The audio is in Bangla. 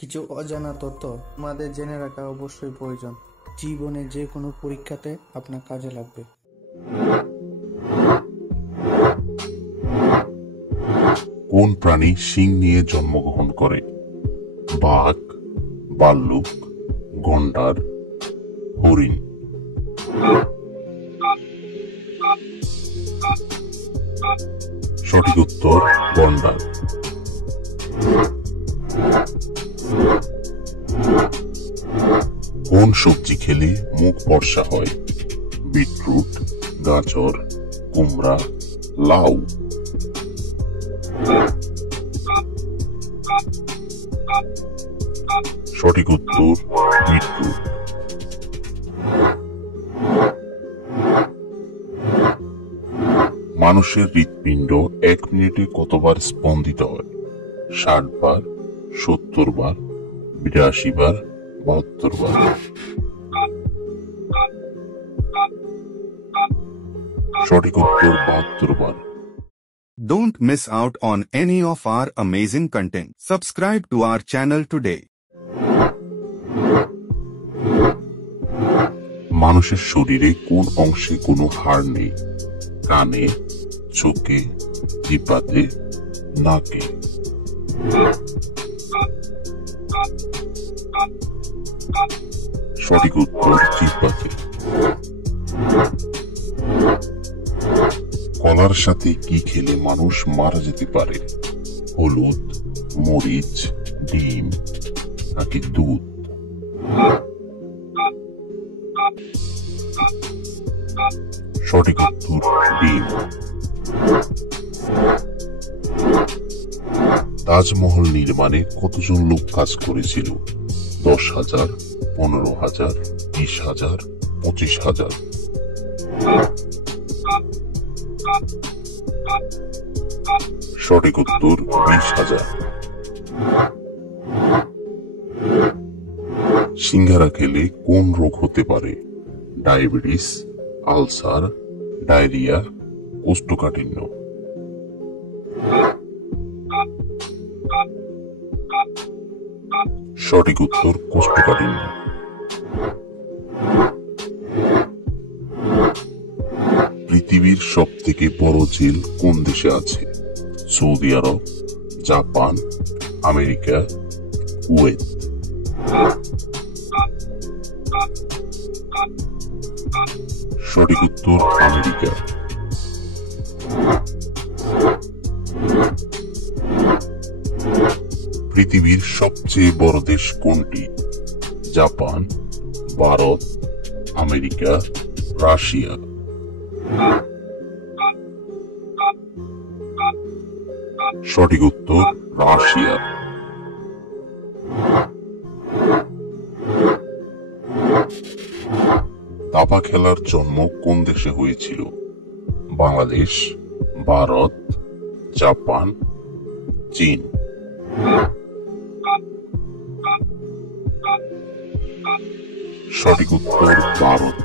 কিছু অজানা তথ্য আমাদের জেনে রাখা অবশ্যই প্রয়োজন। জীবনে যে কোনো পরীক্ষাতে আপনার কাজে লাগবে। কোন প্রাণী শিং নিয়ে জন্মগ্রহণ করে? বাঘ, ভাল্লুক, গন্ডার, হরিণ। সঠিক উত্তর গন্ডার। কোন সবজি খেলে মুখ ফর্সা হয়? বিটরুট, গাজর, কুমড়া, লাউ। সঠিক উত্তর বিটরুট। মানুষের হৃৎপিণ্ড 1 মিনিটে কতবার স্পন্দিত হয়? 60 বার, 70 বার, 82 বার, 72 বার। সঠিক উত্তর 72 বার। Don't miss out on any of our amazing content. Subscribe to our channel today. মানুষের শরীরে কোন অংশে কোনো হাড় নেই? কানে, চোখে, জিহ্বাতে, নাকে। সঠিক উত্তর জিহ্বাতে। কলার সাথে কি খেলে মানুষ মারা যেতে পারে? হলুদ, মরিচ, ডিম নাকি দুধ? সঠিক উত্তর ডিম। তাজমহল নির্মাণে কতজন লোক কাজ করেছিল? 10,000, 15,000, 20,000, 25,000। সঠিক উত্তর 20,000। সিঙ্গারা খেলে কোন রোগ হতে পারে? ডায়াবেটিস, আলসার, ডায়রিয়া, কোষ্ঠকাঠিন্য। সঠিক উত্তর কোষ্ঠকাঠিন্য। পৃথিবীর সবথেকে বড় জেল কোন দেশে আছে? সৌদি আরব, জাপান, আমেরিকা, কুয়েত। সঠিক উত্তর আমেরিকা। পৃথিবীর সবচেয়ে বড় দেশ কোনটি? Japan, Bharat, America, Russia. সঠিক উত্তর রাশিয়া। দাবা খেলার জন্ম কোন দেশে হয়েছিল? বাংলাদেশ, ভারত, জাপান, চীন। সঠিক উত্তর ভারত।